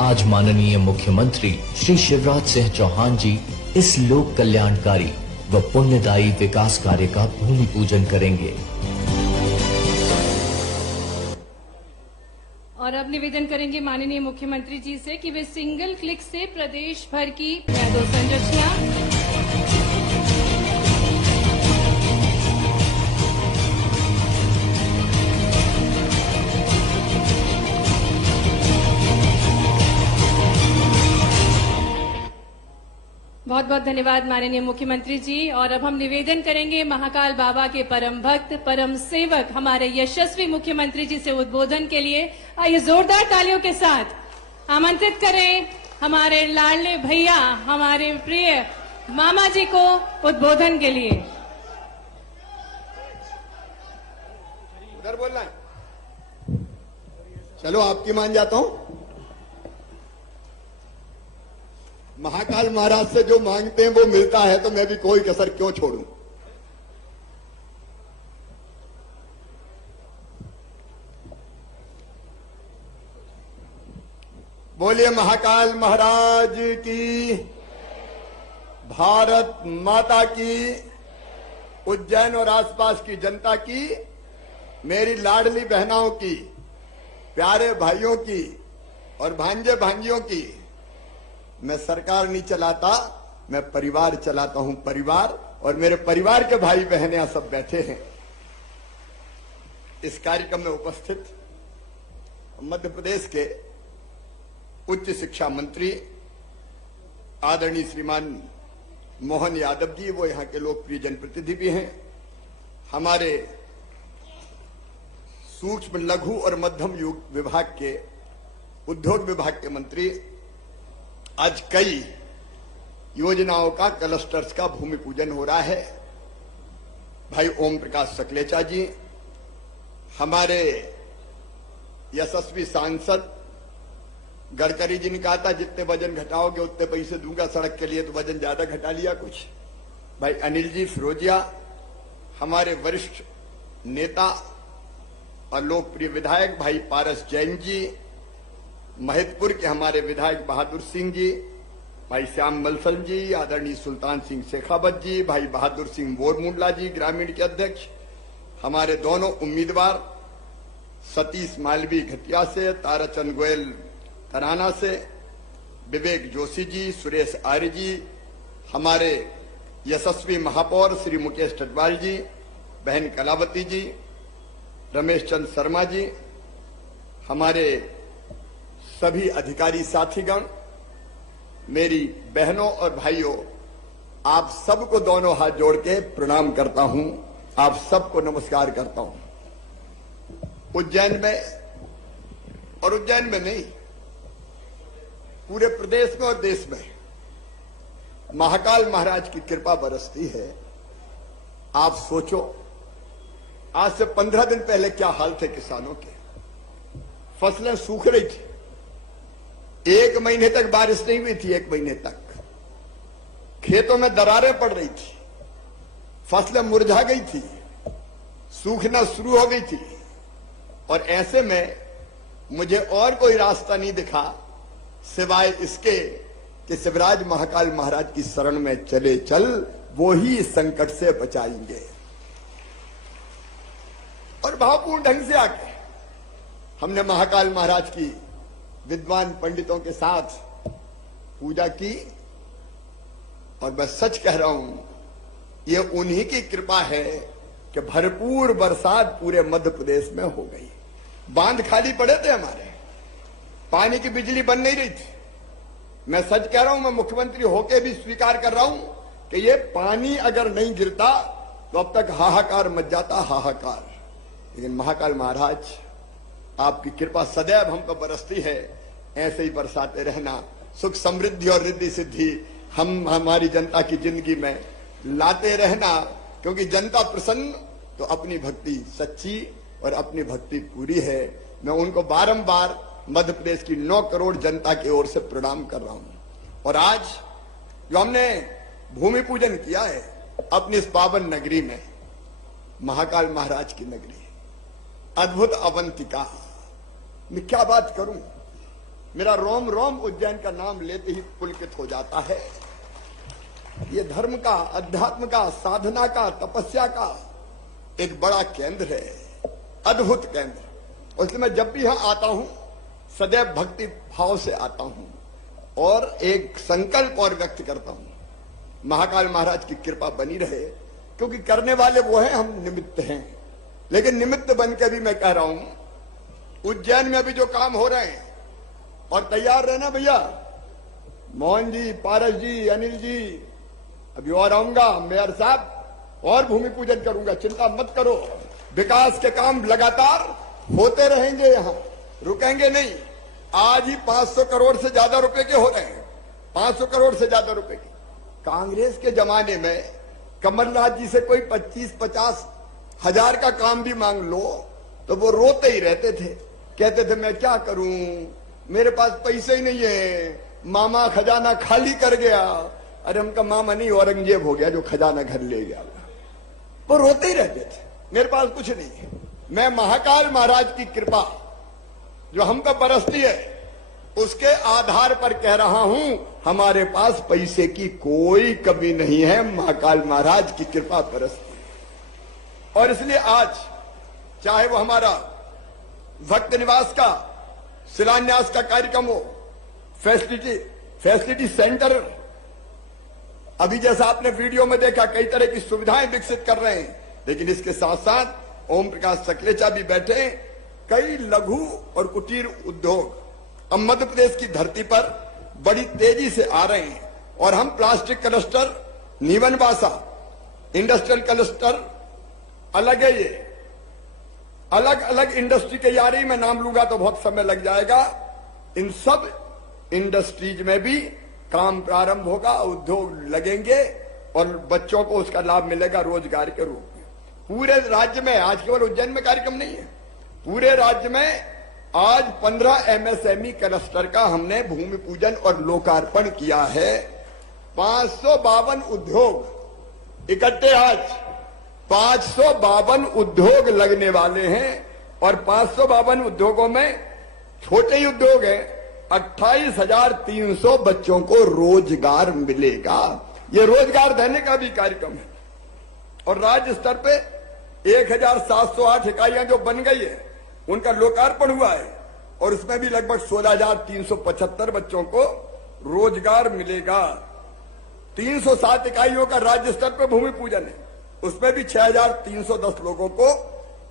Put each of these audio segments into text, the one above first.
आज माननीय मुख्यमंत्री श्री शिवराज सिंह चौहान जी इस लोक कल्याणकारी व पुण्यदायी विकास कार्य का भूमि पूजन करेंगे। और अब निवेदन करेंगे माननीय मुख्यमंत्री जी से कि वे सिंगल क्लिक से प्रदेश भर की अधोसंरचना बहुत बहुत धन्यवाद माननीय मुख्यमंत्री जी। और अब हम निवेदन करेंगे महाकाल बाबा के परम भक्त परम सेवक हमारे यशस्वी मुख्यमंत्री जी से उद्बोधन के लिए। आइए जोरदार तालियों के साथ आमंत्रित करें हमारे लाडले भैया हमारे प्रिय मामा जी को उद्बोधन के लिए। उधर बोलना है। चलो आपकी मान जाता हूं। महाकाल महाराज से जो मांगते हैं वो मिलता है, तो मैं भी कोई कसर क्यों छोड़ूं। बोलिए महाकाल महाराज की, भारत माता की, उज्जैन और आसपास की जनता की, मेरी लाडली बहनाओं की, प्यारे भाइयों की और भांजे भांजियों की। मैं सरकार नहीं चलाता, मैं परिवार चलाता हूं। परिवार और मेरे परिवार के भाई बहन यहां सब बैठे हैं इस कार्यक्रम में उपस्थित। मध्य प्रदेश के उच्च शिक्षा मंत्री आदरणीय श्रीमान मोहन यादव जी, वो यहां के लोकप्रिय जनप्रतिनिधि भी हैं। हमारे सूक्ष्म लघु और मध्यम विभाग के उद्योग विभाग के मंत्री, आज कई योजनाओं का क्लस्टर्स का भूमि पूजन हो रहा है। भाई ओम प्रकाश सकलेचा जी, हमारे यशस्वी सांसद गडकरी जी ने कहा था जितने वजन घटाओगे उतने पैसे दूंगा सड़क के लिए, तो वजन ज्यादा घटा लिया कुछ। भाई अनिल जी फिरोजिया, हमारे वरिष्ठ नेता और लोकप्रिय विधायक भाई पारस जैन जी, महिदपुर के हमारे विधायक बहादुर सिंह जी, भाई श्याम मलसल जी, आदरणीय सुल्तान सिंह शेखावत जी, भाई बहादुर सिंह बोरमुंडला जी ग्रामीण के अध्यक्ष, हमारे दोनों उम्मीदवार सतीश मालवी घटिया से, ताराचंद गोयल तराना से, विवेक जोशी जी, सुरेश आर्य जी, हमारे यशस्वी महापौर श्री मुकेश टटवाल जी, बहन कलावती जी, रमेश चंद शर्मा जी, हमारे सभी अधिकारी साथीगण, मेरी बहनों और भाइयों, आप सबको दोनों हाथ जोड़ के प्रणाम करता हूं। आप सबको नमस्कार करता हूं। उज्जैन में, और उज्जैन में नहीं, पूरे प्रदेश में और देश में महाकाल महाराज की कृपा बरसती है। आप सोचो, आज से 15 दिन पहले क्या हाल थे किसानों के। फसलें सूख रही थी, 1 महीने तक बारिश नहीं हुई थी। 1 महीने तक खेतों में दरारें पड़ रही थी, फसलें मुरझा गई थी, सूखना शुरू हो गई थी। और ऐसे में मुझे और कोई रास्ता नहीं दिखा सिवाय इसके कि शिवराज महाकाल महाराज की शरण में चले चल, वो ही इस संकट से बचाएंगे। और भावपूर्ण ढंग से आके हमने महाकाल महाराज की विद्वान पंडितों के साथ पूजा की। और मैं सच कह रहा हूं, ये उन्हीं की कृपा है कि भरपूर बरसात पूरे मध्य प्रदेश में हो गई। बांध खाली पड़े थे हमारे, पानी की बिजली बन नहीं रही थी। मैं सच कह रहा हूं, मैं मुख्यमंत्री होके भी स्वीकार कर रहा हूं कि ये पानी अगर नहीं गिरता तो अब तक हाहाकार मच जाता, हाहाकार। लेकिन महाकाल महाराज, आपकी कृपा सदैव हम पर बरसती है। ऐसे ही बरसाते रहना, सुख समृद्धि और रिद्धि सिद्धि हम हमारी जनता की जिंदगी में लाते रहना। क्योंकि जनता प्रसन्न तो अपनी भक्ति सच्ची और अपनी भक्ति पूरी है। मैं उनको बारंबार मध्य प्रदेश की 9 करोड़ जनता की ओर से प्रणाम कर रहा हूं। और आज जो हमने भूमि पूजन किया है अपनी इस पावन नगरी में, महाकाल महाराज की नगरी, अद्भुत अवंतिका, मैं क्या बात करूं। मेरा रोम रोम उज्जैन का नाम लेते ही पुलकित हो जाता है। ये धर्म का, अध्यात्म का, साधना का, तपस्या का एक बड़ा केंद्र है, अद्भुत केंद्र। और इसलिए मैं जब भी यहां आता हूं सदैव भक्ति भाव से आता हूं और एक संकल्प और व्यक्त करता हूं, महाकाल महाराज की कृपा बनी रहे, क्योंकि करने वाले वो हैं, हम निमित्त हैं। लेकिन निमित्त बन के भी मैं कह रहा हूं, उज्जैन में अभी जो काम हो रहे हैं, और तैयार रहना भैया, मोहन जी, पारस जी, अनिल जी, अभी और आऊंगा, मेयर साहब, और भूमि पूजन करूंगा, चिंता मत करो। विकास के काम लगातार होते रहेंगे, यहां रुकेंगे नहीं। आज ही 500 करोड़ से ज्यादा रुपए के हो रहे हैं, 500 करोड़ से ज्यादा रुपए के। कांग्रेस के जमाने में कमलनाथ जी से कोई 25-50 हजार का काम भी मांग लो तो वो रोते ही रहते थे, कहते थे मैं क्या करूं, मेरे पास पैसे ही नहीं है, मामा खजाना खाली कर गया। अरे उनका मामा नहीं, औरंगजेब हो गया जो खजाना घर ले गया। वो रोते ही रहते थे, मेरे पास कुछ नहीं है। मैं महाकाल महाराज की कृपा जो हम पर बरसती है उसके आधार पर कह रहा हूं, हमारे पास पैसे की कोई कमी नहीं है, महाकाल महाराज की कृपा बरसती है। और इसलिए आज चाहे वो हमारा भक्त निवास का शिलान्यास का कार्यक्रम हो, फैसिलिटी सेंटर, अभी जैसा आपने वीडियो में देखा कई तरह की सुविधाएं विकसित कर रहे हैं, लेकिन इसके साथ साथ ओम प्रकाश सकलेचा भी बैठे, कई लघु और कुटीर उद्योग अब मध्य प्रदेश की धरती पर बड़ी तेजी से आ रहे हैं। और हम प्लास्टिक क्लस्टर, नीवन बासा, इंडस्ट्रियल क्लस्टर अलग है, ये अलग अलग इंडस्ट्री तैयारी में नाम लूंगा तो बहुत समय लग जाएगा। इन सब इंडस्ट्रीज में भी काम प्रारंभ होगा, उद्योग लगेंगे और बच्चों को उसका लाभ मिलेगा रोजगार के रूप में। पूरे राज्य में, आज केवल उज्जैन में कार्यक्रम नहीं है, पूरे राज्य में आज 15 एमएसएमई क्लस्टर का हमने भूमि पूजन और लोकार्पण किया है। 552 उद्योग इकट्ठे, आज 552 उद्योग लगने वाले हैं और 552 उद्योगों में छोटे ही उद्योग हैं। 28,300 बच्चों को रोजगार मिलेगा। ये रोजगार देने का भी कार्यक्रम है। और राज्य स्तर पे 1,708 इकाइयां जो बन गई है उनका लोकार्पण हुआ है और उसमें भी लगभग 16,375 बच्चों को रोजगार मिलेगा। 307 इकाइयों का राज्य स्तर पर भूमि पूजन है, उसमें भी 6,310 लोगों को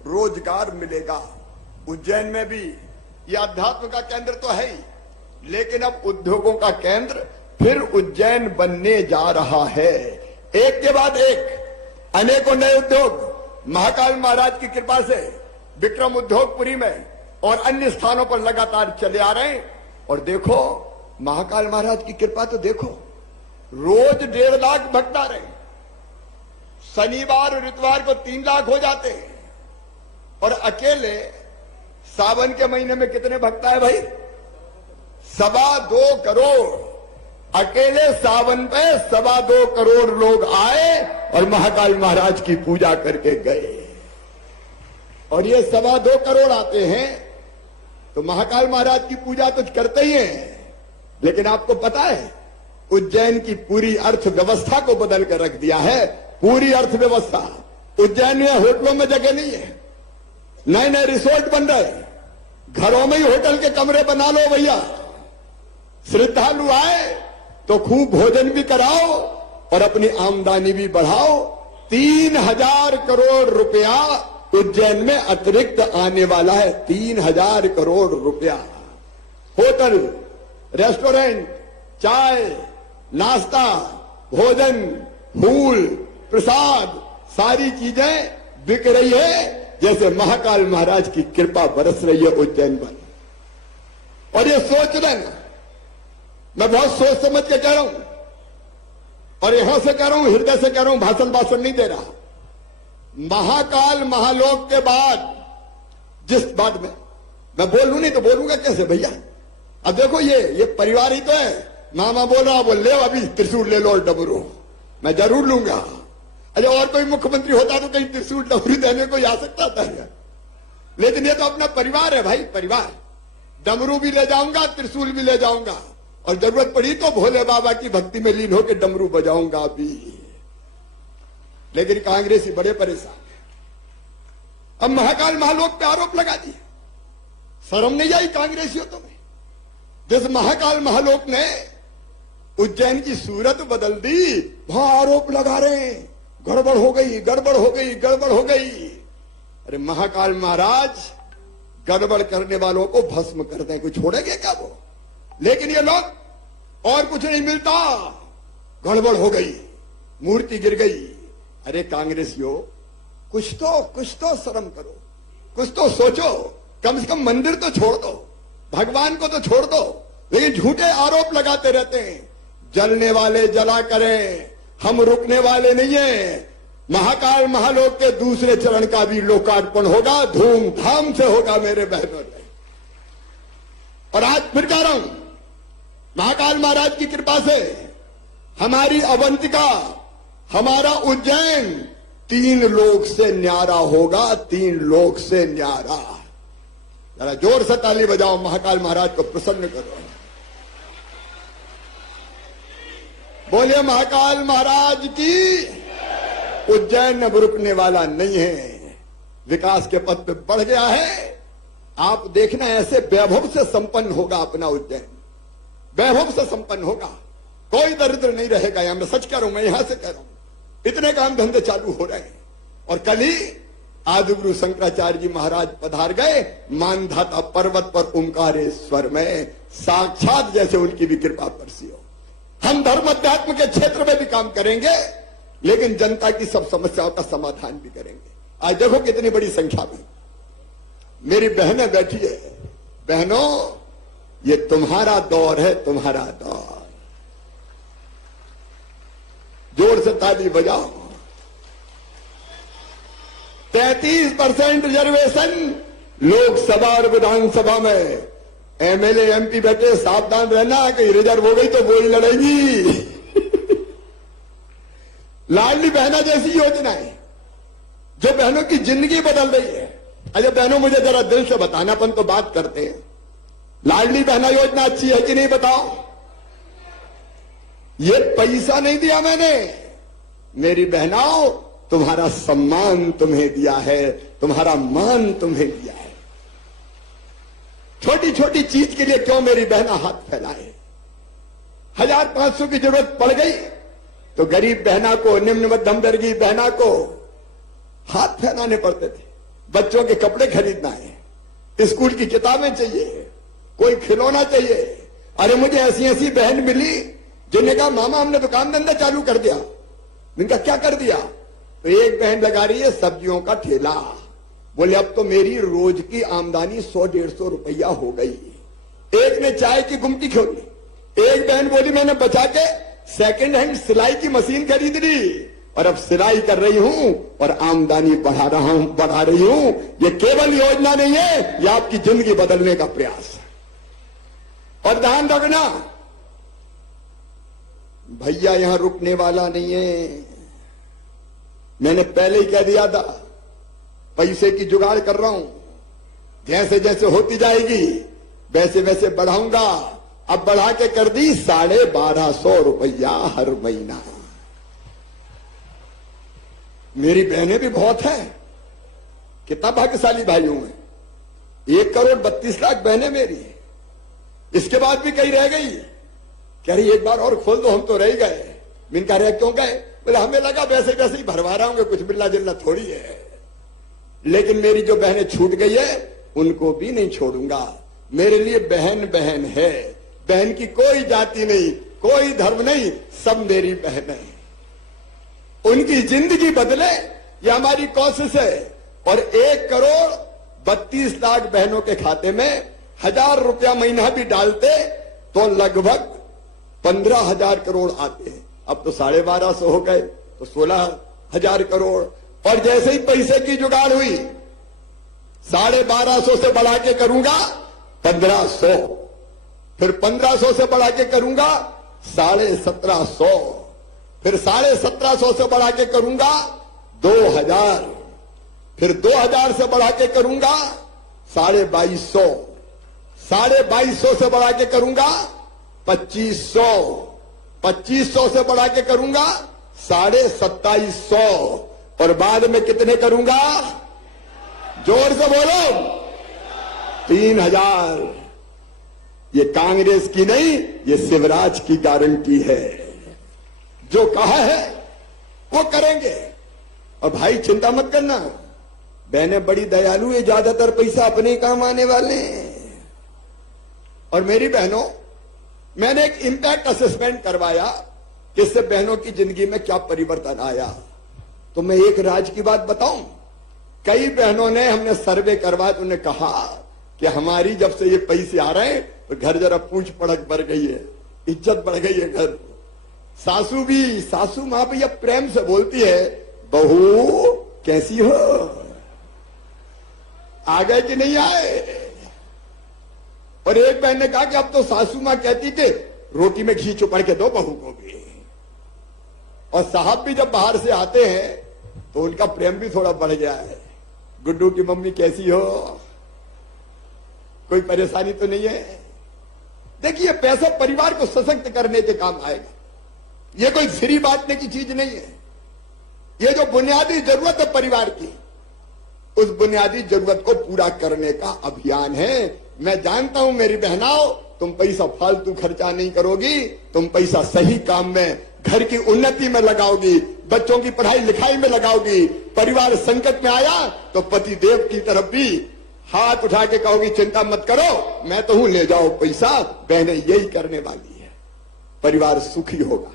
रोजगार मिलेगा। उज्जैन में भी ये अध्यात्म का केंद्र तो है ही, लेकिन अब उद्योगों का केंद्र फिर उज्जैन बनने जा रहा है। एक के बाद एक अनेकों नए उद्योग महाकाल महाराज की कृपा से विक्रम उद्योगपुरी में और अन्य स्थानों पर लगातार चले आ रहे हैं। और देखो महाकाल महाराज की कृपा तो देखो, रोज 1.5 लाख भक्त आ रहे हैं, शनिवार और इतवार को 3 लाख हो जाते हैं। और अकेले सावन के महीने में कितने भक्त आए भाई? 2.25 करोड़। अकेले सावन पे 2.25 करोड़ लोग आए और महाकाल महाराज की पूजा करके गए। और ये 2.25 करोड़ आते हैं तो महाकाल महाराज की पूजा तो करते ही हैं, लेकिन आपको पता है उज्जैन की पूरी अर्थव्यवस्था को बदल कर रख दिया है। पूरी अर्थव्यवस्था उज्जैन में होटलों में जगह नहीं है, नए नए रिसोर्ट बन रहे हैं, घरों में ही होटल के कमरे बना लो भैया। श्रद्धालु आए तो खूब भोजन भी कराओ और अपनी आमदनी भी बढ़ाओ। 3,000 करोड़ रुपया उज्जैन में अतिरिक्त आने वाला है। 3,000 करोड़ रुपया। होटल, रेस्टोरेंट, चाय, नाश्ता, भोजन, फूल, प्रसाद, सारी चीजें बिक रही है जैसे महाकाल महाराज की कृपा बरस रही है उज्जैन पर। और ये सोच लेना, मैं बहुत सोच समझ के कह रहा हूं और यहां से कह रहा हूं, हृदय से कह रहा हूं, भाषण नहीं दे रहा। महाकाल महालोक के बाद जिस बात में मैं बोलूं नहीं तो बोलूंगा कैसे भैया? अब देखो ये परिवार ही तो है। मामा बोल रहा, बोल ले अभी त्रिशूल ले लो और डमरू, मैं जरूर लूंगा। अरे और कोई मुख्यमंत्री होता तो कहीं त्रिशूल डमरू देने को आ सकता था, लेकिन ये तो अपना परिवार है भाई, परिवार। डमरू भी ले जाऊंगा, त्रिशूल भी ले जाऊंगा, और जरूरत पड़ी तो भोले बाबा की भक्ति में लीन होकर डमरू बजाऊंगा भी। लेकिन कांग्रेसी बड़े परेशान हैं। अब महाकाल महालोक पे आरोप लगा दिए। शर्म नहीं आई कांग्रेसियों तुम्हें? जिस महाकाल महालोक ने उज्जैन की सूरत बदल दी, वहां आरोप लगा रहे हैं गड़बड़ हो गई, गड़बड़ हो गई, गड़बड़ हो गई। अरे महाकाल महाराज गड़बड़ करने वालों को भस्म कर दें, कोई छोड़ेंगे क्या वो? लेकिन ये लोग और कुछ नहीं मिलता, गड़बड़ हो गई, मूर्ति गिर गई। अरे कांग्रेसियों, कुछ तो शर्म करो, कुछ तो सोचो, कम से कम मंदिर तो छोड़ दो, भगवान को तो छोड़ दो। लेकिन झूठे आरोप लगाते रहते हैं। जलने वाले जला करें, हम रुकने वाले नहीं है। महाकाल महालोक के दूसरे चरण का भी लोकार्पण होगा, धूमधाम से होगा मेरे बहनों। और आज फिर कह रहा हूं, महाकाल महाराज की कृपा से हमारी अवंतिका, हमारा उज्जैन 3 लोक से न्यारा होगा, 3 लोक से न्यारा। जरा जोर से ताली बजाओ, महाकाल महाराज को प्रसन्न करो। बोलिए महाकाल महाराज की। उज्जैन अब रुकने वाला नहीं है, विकास के पथ पे बढ़ गया है। आप देखना, ऐसे वैभव से संपन्न होगा अपना उज्जैन, वैभव से संपन्न होगा, कोई दरिद्र नहीं रहेगा। यहां मैं सच कह रहा हूं, मैं यहां से कह रहा हूं। इतने काम धंधे चालू हो रहे हैं। और कल ही आदिगुरु शंकराचार्य जी महाराज पधार गए मानधाता पर्वत पर ओंकारेश्वर में, साक्षात जैसे उनकी भी कृपा बरसी हो। हम धर्म अध्यात्म के क्षेत्र में भी काम करेंगे, लेकिन जनता की सब समस्याओं का समाधान भी करेंगे। आज देखो कितनी बड़ी संख्या में मेरी बहनें बैठी है। बहनों, ये तुम्हारा दौर है, तुम्हारा दौर। जोर से ताली बजाओ। 33% रिजर्वेशन लोकसभा और विधानसभा में। एमएलए एमपी बैठे, सावधान रहना, कहीं रिजर्व हो गई तो वही लड़ेगी। लाडली बहना जैसी योजनाएं जो बहनों की जिंदगी बदल रही है। अरे बहनों, मुझे जरा दिल से बताना, अपन तो बात करते हैं। लाडली बहना योजना अच्छी है कि नहीं बताओ? ये पैसा नहीं दिया मैंने, मेरी बहनाओं, तुम्हारा सम्मान तुम्हें दिया है, तुम्हारा मान तुम्हें दिया है। छोटी छोटी चीज के लिए क्यों मेरी बहना हाथ फैलाए? 1500 की जरूरत पड़ गई तो गरीब बहना को, निम्न मध्यम वर्गीय बहना को हाथ फैलाने पड़ते थे। बच्चों के कपड़े खरीदना है, स्कूल की किताबें चाहिए, कोई खिलौना चाहिए। अरे मुझे ऐसी बहन मिली जिन्हें कहा, मामा हमने दुकान धंधा चालू कर दिया। मैंने कहा क्या कर दिया? तो एक बहन लगा रही है सब्जियों का ठेला। बोले अब तो मेरी रोज की आमदनी 100-150 रुपया हो गई। एक ने चाय की गुमटी खोली। एक बहन बोली मैंने बचा के सेकंड हैंड सिलाई की मशीन खरीद ली और अब सिलाई कर रही हूं और आमदनी बढ़ा रही हूं। ये केवल योजना नहीं है, ये आपकी जिंदगी बदलने का प्रयास है। और ध्यान रखना भैया, यहां रुकने वाला नहीं है। मैंने पहले ही कह दिया था, पैसे की जुगाड़ कर रहा हूं, जैसे जैसे होती जाएगी वैसे वैसे बढ़ाऊंगा। अब बढ़ा के कर दी 1250 रुपया हर महीना। मेरी बहनें भी बहुत हैं, कितना भाग्यशाली भाइयों हैं। 1,32,00,000 बहनें मेरी। इसके बाद भी कहीं रह गई, कह रही एक बार और खोल दो, हम तो रह गए। मैंने कहा रहे क्यों गए? बोले हमें लगा वैसे वैसे ही भरवा रहा हूं, कुछ मिलना जुलना थोड़ी है। लेकिन मेरी जो बहनें छूट गई है उनको भी नहीं छोड़ूंगा। मेरे लिए बहन बहन है, बहन की कोई जाति नहीं, कोई धर्म नहीं, सब मेरी बहन है। उनकी जिंदगी बदले ये हमारी कोशिश है। और 1,32,00,000 बहनों के खाते में 1,000 रुपया महीना भी डालते तो लगभग 15,000 करोड़ आते हैं। अब तो 1250 हो गए तो 16,000 करोड़। और जैसे ही पैसे की जुगाड़ हुई 1250 से बढ़ा के करूंगा 1,500, फिर 1,500 से बढ़ा के करूंगा 1,750, फिर 1,750 से बढ़ा के करूंगा 2,000, फिर 2,000 से बढ़ा के करूंगा 2,250, 2250 से बढ़ा के करूंगा 2500, 2500 से बढ़ा के करूंगा 2750 और बाद में कितने करूंगा? जोर से बोलो 3000। ये कांग्रेस की नहीं, ये शिवराज की गारंटी है। जो कहा है वो करेंगे। और भाई चिंता मत करना, बहनें बड़ी दयालु है, ज्यादातर पैसा अपने काम आने वाले हैं। और मेरी बहनों, मैंने एक इंपैक्ट असेसमेंट करवाया कि इससे बहनों की जिंदगी में क्या परिवर्तन आया। तो मैं एक राज की बात बताऊं, कई बहनों ने, हमने सर्वे करवाया तो उन्होंने कहा कि हमारी जब से ये पैसे आ रहे हैं तो घर जरा पूछ पड़क बढ़ गई है, इज्जत बढ़ गई है। घर सासू मां भैया प्रेम से बोलती है, बहू कैसी हो, आ गए कि नहीं आए। और एक बहन ने कहा कि अब तो सासू मां कहती थी रोटी में घी चुपड़ के दो बहू को भी। और साहब भी जब बाहर से आते हैं तो उनका प्रेम भी थोड़ा बढ़ गया है। गुड्डू की मम्मी कैसी हो, कोई परेशानी तो नहीं है। देखिए, पैसा परिवार को सशक्त करने के काम आएगा। ये कोई फ्री बांटने की चीज नहीं है। ये जो बुनियादी जरूरत है परिवार की, उस बुनियादी जरूरत को पूरा करने का अभियान है। मैं जानता हूं मेरी बहनाओं, तुम पैसा फालतू खर्चा नहीं करोगी, तुम पैसा सही काम में, घर की उन्नति में लगाओगी, बच्चों की पढ़ाई लिखाई में लगाओगी। परिवार संकट में आया तो पति देव की तरफ भी हाथ उठा के कहोगी चिंता मत करो, मैं तो हूं, ले जाओ पैसा। बहनें यही करने वाली है, परिवार सुखी होगा,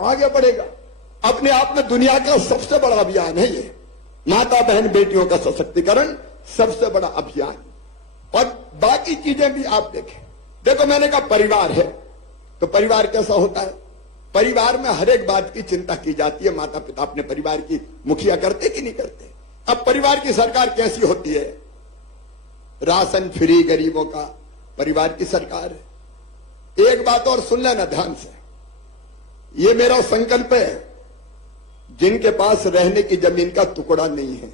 आगे बढ़ेगा। अपने आप में दुनिया का सबसे बड़ा अभियान है ये, माता बहन बेटियों का सशक्तिकरण, सबसे बड़ा अभियान। और बाकी चीजें भी आप देखें। देखो, मैंने कहा परिवार है तो परिवार कैसा होता है? परिवार में हर एक बात की चिंता की जाती है। माता पिता अपने परिवार की मुखिया करते कि नहीं करते? अब परिवार की सरकार कैसी होती है? राशन फ्री गरीबों का परिवार की सरकार है। एक बात और सुन लेना ध्यान से, ये मेरा संकल्प है। जिनके पास रहने की जमीन का टुकड़ा नहीं है,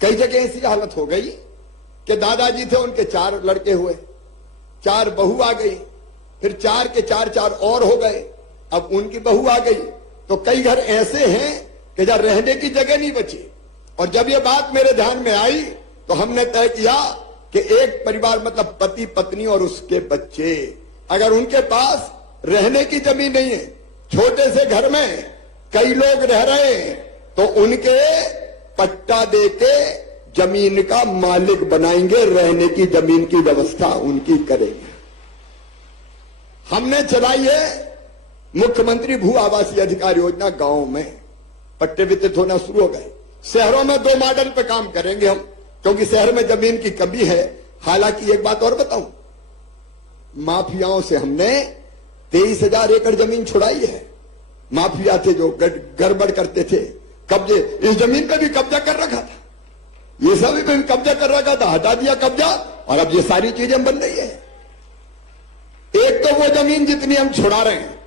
कई जगह ऐसी हालत हो गई कि दादाजी थे, उनके 4 लड़के हुए, 4 बहू आ गई, फिर 4 के 4 और हो गए, अब उनकी बहू आ गई। तो कई घर ऐसे हैं कि जहां रहने की जगह नहीं बची। और जब ये बात मेरे ध्यान में आई तो हमने तय किया कि एक परिवार मतलब पति पत्नी और उसके बच्चे, अगर उनके पास रहने की जमीन नहीं है, छोटे से घर में कई लोग रह रहे हैं, तो उनके पट्टा देके जमीन का मालिक बनाएंगे, रहने की जमीन की व्यवस्था उनकी करेंगे। हमने चलाई है मुख्यमंत्री भू आवासीय अधिकार योजना। गांव में पट्टे वितरित होना शुरू हो गए। शहरों में 2 मॉडल पे काम करेंगे हम, क्योंकि शहर में जमीन की कमी है। हालांकि एक बात और बताऊं, माफियाओं से हमने 23,000 एकड़ जमीन छुड़ाई है। माफिया थे जो गड़बड़ करते थे, कब्जे, इस जमीन पे भी कब्जा कर रखा था, ये सब भी कब्जा कर रखा था, हटा दिया कब्जा, और अब ये सारी चीजें बन रही है। एक तो वो जमीन जितनी हम छुड़ा रहे हैं,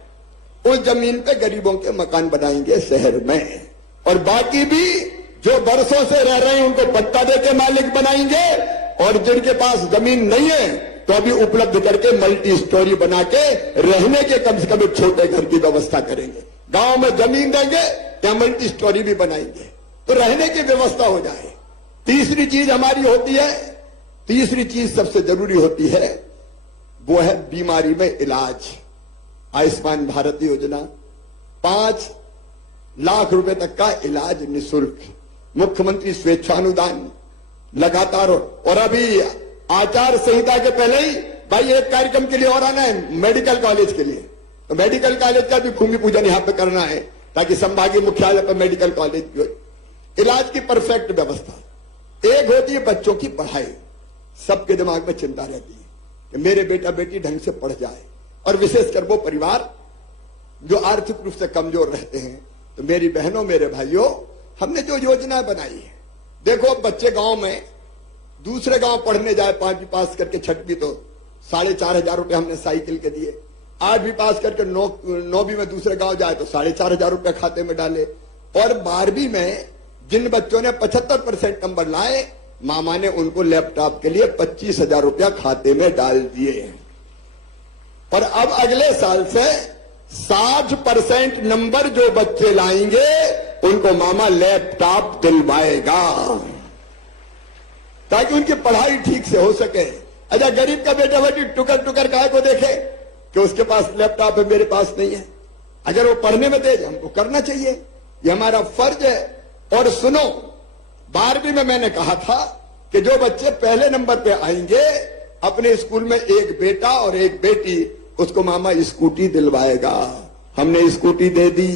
उस जमीन पे गरीबों के मकान बनाएंगे शहर में, और बाकी भी जो बरसों से रह रहे हैं उनको पट्टा देके मालिक बनाएंगे, और जिनके पास जमीन नहीं है तो अभी उपलब्ध करके मल्टी स्टोरी बना के रहने के कम से कम एक छोटे घर की व्यवस्था करेंगे। गांव में जमीन देंगे, ત્યાં मल्टी स्टोरी भी बनाएंगे, तो रहने की व्यवस्था हो जाए। तीसरी चीज हमारी होती है, तीसरी चीज सबसे जरूरी होती है, वो है बीमारी में इलाज। आयुष्मान भारत योजना, 5 लाख रुपए तक का इलाज निःशुल्क, मुख्यमंत्री स्वेच्छानुदान लगातार। और अभी आचार संहिता के पहले ही भाई एक कार्यक्रम के लिए और आना है, मेडिकल कॉलेज के लिए, तो मेडिकल कॉलेज का भी भूमि पूजन यहां पे करना है, ताकि संभागीय मुख्यालय पर मेडिकल कॉलेज की हो। इलाज की परफेक्ट व्यवस्था। एक होती है बच्चों की पढ़ाई, सबके दिमाग में चिंता रहती है कि मेरे बेटा बेटी ढंग से पढ़ जाए, और विशेषकर वो परिवार जो आर्थिक रूप से कमजोर रहते हैं। तो मेरी बहनों मेरे भाइयों, हमने जो योजना बनाई है, देखो बच्चे गांव में दूसरे गांव पढ़ने जाए, 5वीं पास करके 6वीं, तो 4,500 रुपए हमने साइकिल के दिए। 8वीं पास करके 9वीं में दूसरे गांव जाए तो 4,500 रुपए खाते में डाले। और 12वीं में जिन बच्चों ने 75% नंबर लाए मामा ने उनको लैपटॉप के लिए 25,000 रुपया खाते में डाल दिए हैं। और अब अगले साल से 60% नंबर जो बच्चे लाएंगे उनको मामा लैपटॉप दिलवाएगा, ताकि उनकी पढ़ाई ठीक से हो सके। अच्छा, गरीब का बेटा बेटी टुकर टुकर काय को देखे कि उसके पास लैपटॉप है, मेरे पास नहीं है। अगर वो पढ़ने में तेज, हमको करना चाहिए, ये हमारा फर्ज है। और सुनो, 12वीं में मैंने कहा था कि जो बच्चे पहले नंबर पे आएंगे, अपने स्कूल में एक बेटा और एक बेटी, उसको मामा स्कूटी दिलवाएगा। हमने स्कूटी दे दी,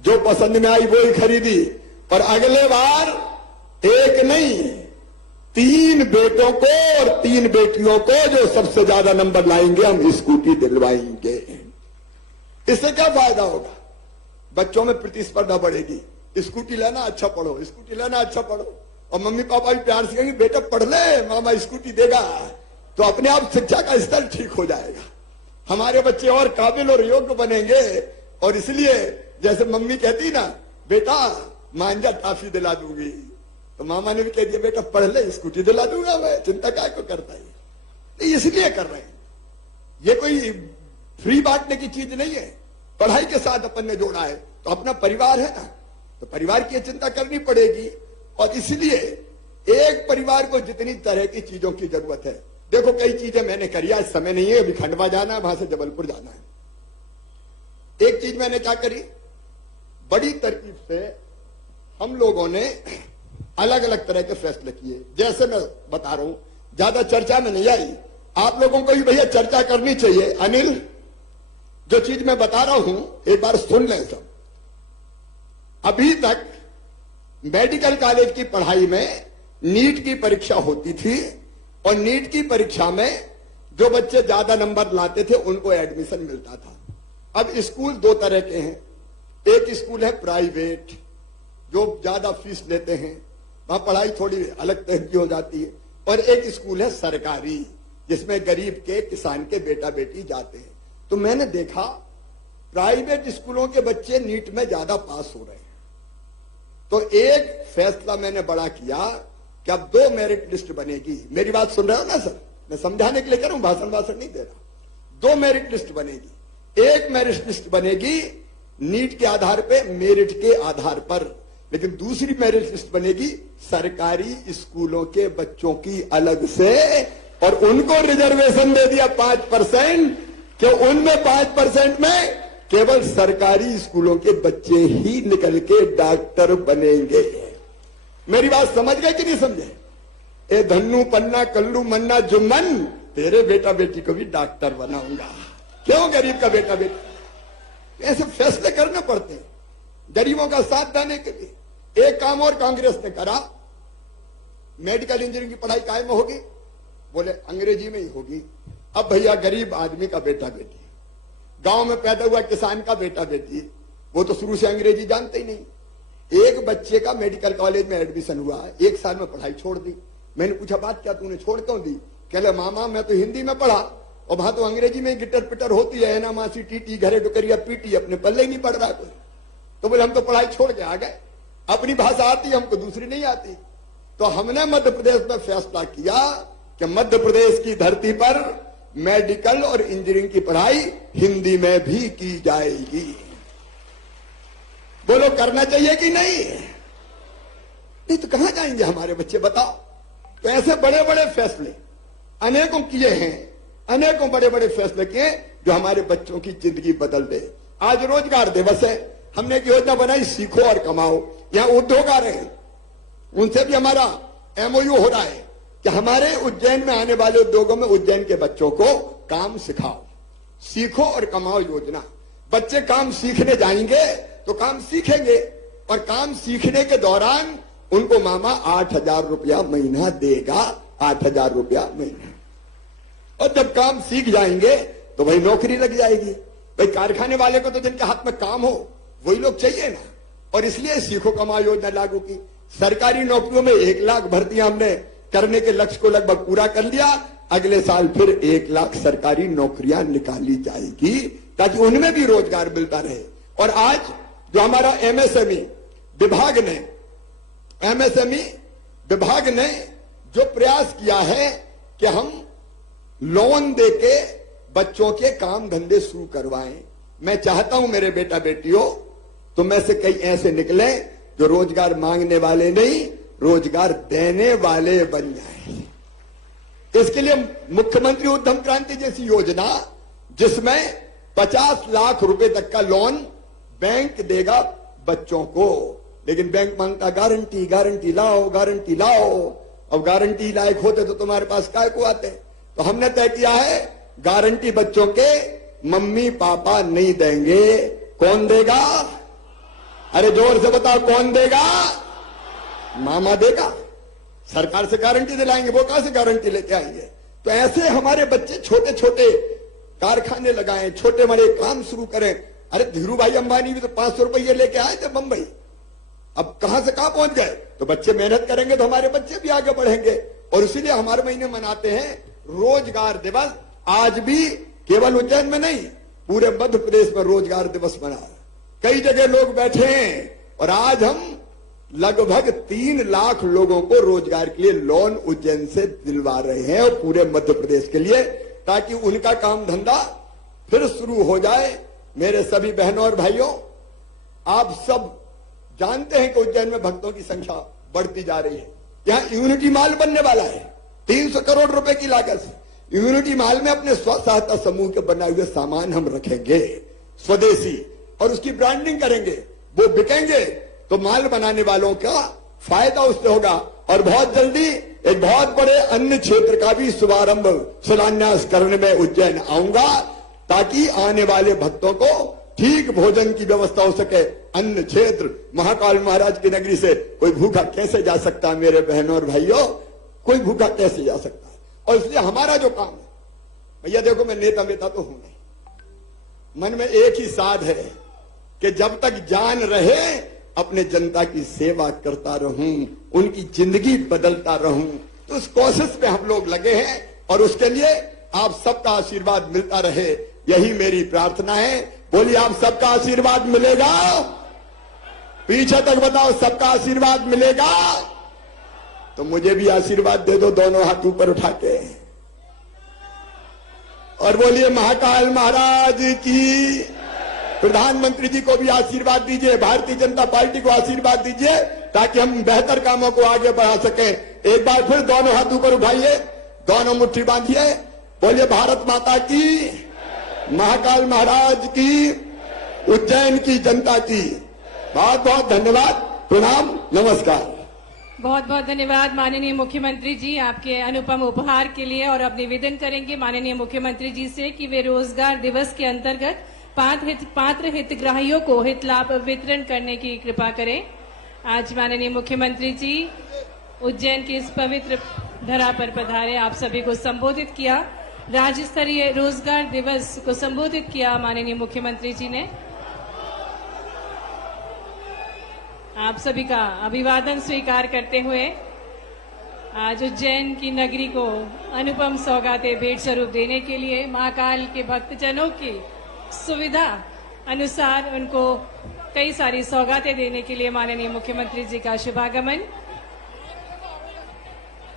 जो पसंद में आई वो ही खरीदी। और अगले बार एक नहीं, 3 बेटों को और 3 बेटियों को जो सबसे ज्यादा नंबर लाएंगे हम स्कूटी दिलवाएंगे। इससे क्या फायदा होगा? बच्चों में प्रतिस्पर्धा बढ़ेगी। स्कूटी लेना, अच्छा पढ़ो, स्कूटी लेना, अच्छा पढ़ो। और मम्मी पापा भी प्यार से कहेंगे बेटा पढ़ ले, मामा स्कूटी देगा। तो अपने आप शिक्षा का स्तर ठीक हो जाएगा, हमारे बच्चे और काबिल और योग्य बनेंगे। और इसलिए जैसे मम्मी कहती ना, बेटा मांझा टॉफी दिला दूंगी, तो मामा ने भी कह दिया बेटा पढ़ ले, स्कूटी दिला दूंगा मैं, चिंता क्या को करता है। तो इसलिए कर रहे हैं, ये कोई फ्री बांटने की चीज नहीं है। पढ़ाई के साथ अपन ने जोड़ा है, तो अपना परिवार है ना, तो परिवार की चिंता करनी पड़ेगी। और इसलिए एक परिवार को जितनी तरह की चीजों की जरूरत है, देखो कई चीजें मैंने करी, आज समय नहीं है, अभी खंडवा जाना है, वहां से जबलपुर जाना है। एक चीज मैंने क्या करी, बड़ी तरकीब से हम लोगों ने अलग अलग तरह के फैसले किए। जैसे मैं बता रहा हूं, ज्यादा चर्चा में नहीं आई, आप लोगों को भी भैया चर्चा करनी चाहिए। अनिल, जो चीज मैं बता रहा हूं एक बार सुन लें सब। अभी तक मेडिकल कॉलेज की पढ़ाई में नीट की परीक्षा होती थी, और नीट की परीक्षा में जो बच्चे ज्यादा नंबर लाते थे उनको एडमिशन मिलता था। अब स्कूल 2 तरह के हैं, एक स्कूल है प्राइवेट जो ज्यादा फीस लेते हैं, वहां पढ़ाई थोड़ी अलग तरह की हो जाती है, और एक स्कूल है सरकारी जिसमें गरीब के किसान के बेटा बेटी जाते हैं। तो मैंने देखा प्राइवेट स्कूलों के बच्चे नीट में ज्यादा पास हो रहे हैं। तो एक फैसला मैंने बड़ा किया कि अब 2 मेरिट लिस्ट बनेगी। मेरी बात सुन रहे हो ना सर, मैं समझाने के लिए कर रहा हूं, भाषण नहीं दे रहा। 2 मेरिट लिस्ट बनेगी। एक मेरिट लिस्ट बनेगी नीट के आधार पे, मेरिट के आधार पर, लेकिन दूसरी मेरिट लिस्ट बनेगी सरकारी स्कूलों के बच्चों की अलग से, और उनको रिजर्वेशन दे दिया 5%, कि उनमें 5% में केवल सरकारी स्कूलों के बच्चे ही निकल के डॉक्टर बनेंगे। मेरी बात समझ गए कि नहीं समझे? ए धन्नू पन्ना कल्लू मन्ना जुम्मन, तेरे बेटा बेटी को भी डॉक्टर बनाऊंगा। क्यों? गरीब का बेटा बेटी। ऐसे फैसले करने पड़ते हैं गरीबों का साथ देने के लिए। एक काम और कांग्रेस ने करा, मेडिकल इंजीनियरिंग की पढ़ाई कायम होगी, बोले अंग्रेजी में ही होगी। अब भैया गरीब आदमी का बेटा बेटी, गांव में पैदा हुआ किसान का बेटा बेटी, वो तो शुरू से अंग्रेजी जानते ही नहीं। एक बच्चे का मेडिकल कॉलेज में एडमिशन हुआ, 1 साल में पढ़ाई छोड़ दी। मैंने पूछा बात क्या, तूने छोड़ क्यों दी? कहले मामा मैं तो हिंदी में पढ़ा, और वहां तो अंग्रेजी में गिटर पिटर होती है ना, मासी टीटी घरे डुकरिया पीटी, अपने पल्ले ही नहीं पढ़ रहा कोई। तो बोले हम तो पढ़ाई छोड़ के आ गए, अपनी भाषा आती, हमको दूसरी नहीं आती। तो हमने मध्य प्रदेश में फैसला किया कि मध्य प्रदेश की धरती पर मेडिकल और इंजीनियरिंग की पढ़ाई हिंदी में भी की जाएगी। बोलो करना चाहिए कि नहीं? नहीं तो कहां जाएंगे हमारे बच्चे, बताओ। तो ऐसे बड़े बड़े फैसले अनेकों किए हैं, अनेकों बड़े बड़े फैसले किए जो हमारे बच्चों की जिंदगी बदल दे। आज रोजगार दिवस है, हमने एक योजना बनाई, सीखो और कमाओ। यहां उद्योग आ रहे हैं, उनसे भी हमारा MOU हो रहा है कि हमारे उज्जैन में आने वाले उद्योगों में उज्जैन के बच्चों को काम सिखाओ। सीखो और कमाओ योजना। बच्चे काम सीखने जाएंगे तो काम सीखेंगे, और काम सीखने के दौरान उनको मामा 8,000 रुपया महीना देगा, 8,000 रुपया महीना। और जब काम सीख जाएंगे तो वही नौकरी लग जाएगी। भाई कारखाने वाले को तो जिनके हाथ में काम हो वही लोग चाहिए ना, और इसलिए सीखो कमाओ योजना लागू की। सरकारी नौकरियों में 1 लाख भर्तियां हमने करने के लक्ष्य को लगभग पूरा कर लिया। अगले साल फिर 1 लाख सरकारी नौकरियां निकाली जाएगी, ताकि उनमें भी रोजगार मिलता रहे। और आज जो हमारा MSME विभाग ने MSME विभाग ने जो प्रयास किया है कि हम लोन देके बच्चों के काम धंधे शुरू करवाएं। मैं चाहता हूं मेरे बेटा बेटियों, तुम में से कई ऐसे निकले जो रोजगार मांगने वाले नहीं, रोजगार देने वाले बन जाए। इसके लिए मुख्यमंत्री उद्यम क्रांति जैसी योजना, जिसमें 50 लाख रुपए तक का लोन बैंक देगा बच्चों को, लेकिन बैंक मांगता गारंटी, गारंटी लाओ, गारंटी लाओ। अब गारंटी लायक होते तो तुम्हारे पास काय को आते। तो हमने तय किया है गारंटी बच्चों के मम्मी पापा नहीं देंगे। कौन देगा? अरे जोर से बताओ, कौन देगा? मामा देगा। सरकार से गारंटी दिलाएंगे, वो कहां से गारंटी लेके आएंगे? तो ऐसे हमारे बच्चे छोटे छोटे कारखाने लगाएं, छोटे बड़े काम शुरू करें। अरे धीरू भाई अंबानी भी तो 500 रुपये लेके आए थे बंबई, अब कहां से कहां पहुंच गए। तो बच्चे मेहनत करेंगे तो हमारे बच्चे भी आगे बढ़ेंगे। और इसीलिए हमारे महीने मनाते हैं रोजगार दिवस। आज भी केवल उज्जैन में नहीं, पूरे मध्य प्रदेश में रोजगार दिवस मना। कई जगह लोग बैठे हैं और आज हम लगभग 3 लाख लोगों को रोजगार के लिए लोन उज्जैन से दिलवा रहे हैं, और पूरे मध्य प्रदेश के लिए, ताकि उनका काम धंधा फिर शुरू हो जाए। मेरे सभी बहनों और भाइयों, आप सब जानते हैं कि उज्जैन में भक्तों की संख्या बढ़ती जा रही है। यहां यूनिटी मॉल बनने वाला है 300 करोड़ रुपए की लागत से। यूनिटी मॉल में अपने स्व सहायता समूह के बनाए हुए सामान हम रखेंगे स्वदेशी, और उसकी ब्रांडिंग करेंगे, वो बिकेंगे तो माल बनाने वालों का फायदा उससे होगा। और बहुत जल्दी एक बहुत बड़े अन्य क्षेत्र का भी शुभारंभ शिलान्यास करने में उज्जैन आऊंगा, ताकि आने वाले भक्तों को ठीक भोजन की व्यवस्था हो सके। अन्य क्षेत्र, महाकाल महाराज की नगरी से कोई भूखा कैसे जा सकता है मेरे बहनों और भाइयों? कोई भूखा कैसे जा सकता है? और इसलिए हमारा जो काम है, भैया देखो मैं नेता वेता तो हूं नहीं, मन में एक ही साध है कि जब तक जान रहे अपने जनता की सेवा करता रहूं, उनकी जिंदगी बदलता रहूं। तो उस कोशिश में हम लोग लगे हैं, और उसके लिए आप सबका आशीर्वाद मिलता रहे, यही मेरी प्रार्थना है। बोलिए, आप सबका आशीर्वाद मिलेगा? पीछे तक बताओ, सबका आशीर्वाद मिलेगा? तो मुझे भी आशीर्वाद दे दो, दोनों हाथ ऊपर उठा के, और बोलिए महाकाल महाराज की। प्रधानमंत्री जी को भी आशीर्वाद दीजिए, भारतीय जनता पार्टी को आशीर्वाद दीजिए, ताकि हम बेहतर कामों को आगे बढ़ा सकें। एक बार फिर दोनों हाथ ऊपर उठाइए, दोनों मुट्ठी बांधिए, बोलिए भारत माता की, महाकाल महाराज की, उज्जैन की जनता की। बहुत बहुत धन्यवाद, प्रणाम, नमस्कार। बहुत बहुत धन्यवाद माननीय मुख्यमंत्री जी आपके अनुपम उपहार के लिए। और अब निवेदन करेंगे माननीय मुख्यमंत्री जी से कि वे रोजगार दिवस के अंतर्गत पात्र हितग्राहियों को हित लाभ वितरण करने की कृपा करें। आज माननीय मुख्यमंत्री जी उज्जैन की इस पवित्र धरा पर पधारे, आप सभी को संबोधित किया। राज्य स्तरीय रोजगार दिवस को संबोधित किया माननीय मुख्यमंत्री जी ने। आप सभी का अभिवादन स्वीकार करते हुए आज उज्जैन की नगरी को अनुपम सौगातें भेंट स्वरूप देने के लिए, महाकाल के भक्तजनों की सुविधा अनुसार उनको कई सारी सौगातें देने के लिए माननीय मुख्यमंत्री जी का शुभागमन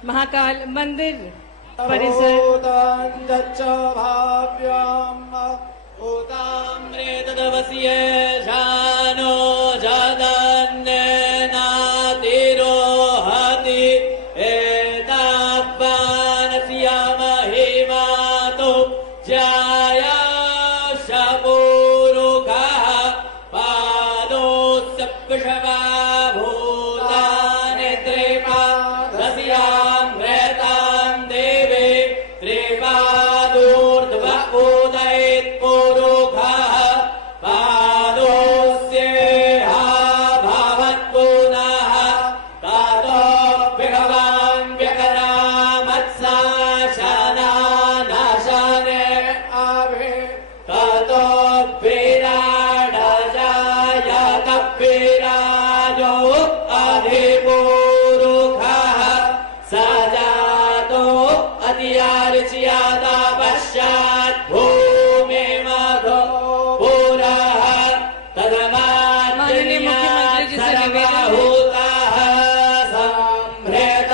महाकाल मंदिर परिसर। माननीय मुख्यमंत्री जी से निवेदन है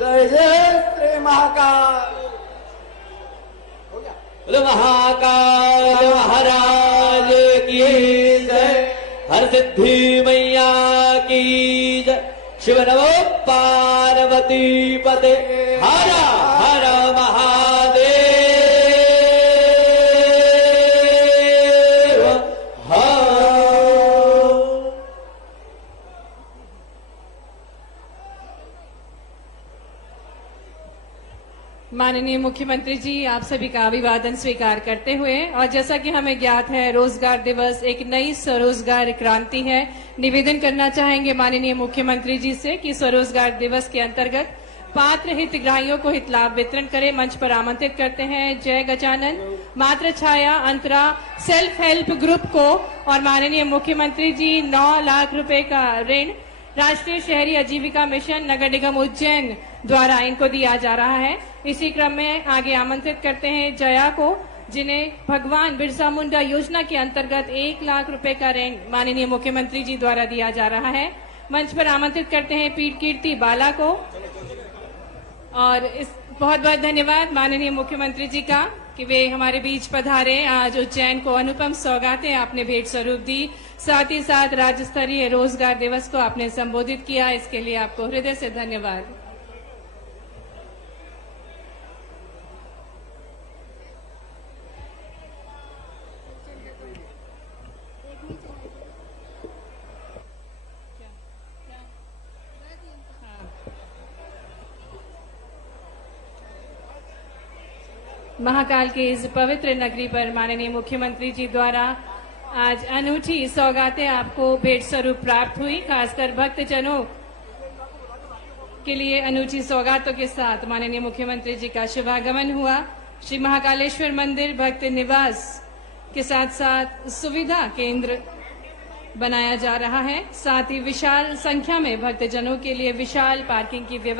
जय जय श्री महाकाल। बोलो महाकाल महाराज की जय। हर सिद्धि मैया की जय। शिव नमो पार्वती पते। हर हर महादेव। माननीय मुख्यमंत्री जी, आप सभी का अभिवादन स्वीकार करते हुए, और जैसा कि हमें ज्ञात है रोजगार दिवस एक नई स्वरोजगार क्रांति है, निवेदन करना चाहेंगे माननीय मुख्यमंत्री जी से कि स्वरोजगार दिवस के अंतर्गत पात्र हितग्राहियों को हित लाभ वितरण करें। मंच पर आमंत्रित करते हैं जय गजानन, मातृ छाया, अंतरा सेल्फ हेल्प ग्रुप को, और माननीय मुख्यमंत्री जी 9 लाख रुपए का ऋण राष्ट्रीय शहरी आजीविका मिशन नगर निगम उज्जैन द्वारा इनको दिया जा रहा है। इसी क्रम में आगे आमंत्रित करते हैं जया को, जिन्हें भगवान बिरसा मुंडा योजना के अंतर्गत 1 लाख रुपए का ऋण माननीय मुख्यमंत्री जी द्वारा दिया जा रहा है। मंच पर आमंत्रित करते हैं पीठ कीर्ति बाला को, और इस बहुत बहुत धन्यवाद माननीय मुख्यमंत्री जी का कि वे हमारे बीच पधारे। आज उज्जैन को अनुपम सौगातें आपने भेंट स्वरूप दी, साथ ही साथ राज्य स्तरीय रोजगार दिवस को आपने संबोधित किया, इसके लिए आपको हृदय से धन्यवाद। महाकाल के इस पवित्र नगरी पर माननीय मुख्यमंत्री जी द्वारा आज अनूठी सौगातें आपको भेंट स्वरूप प्राप्त हुई। खासकर भक्तजनों के लिए अनूठी सौगातों के साथ माननीय मुख्यमंत्री जी का शुभागमन हुआ। श्री महाकालेश्वर मंदिर भक्त निवास के साथ साथ सुविधा केंद्र बनाया जा रहा है। साथ ही विशाल संख्या में भक्तजनों के लिए विशाल पार्किंग की व्यवस्था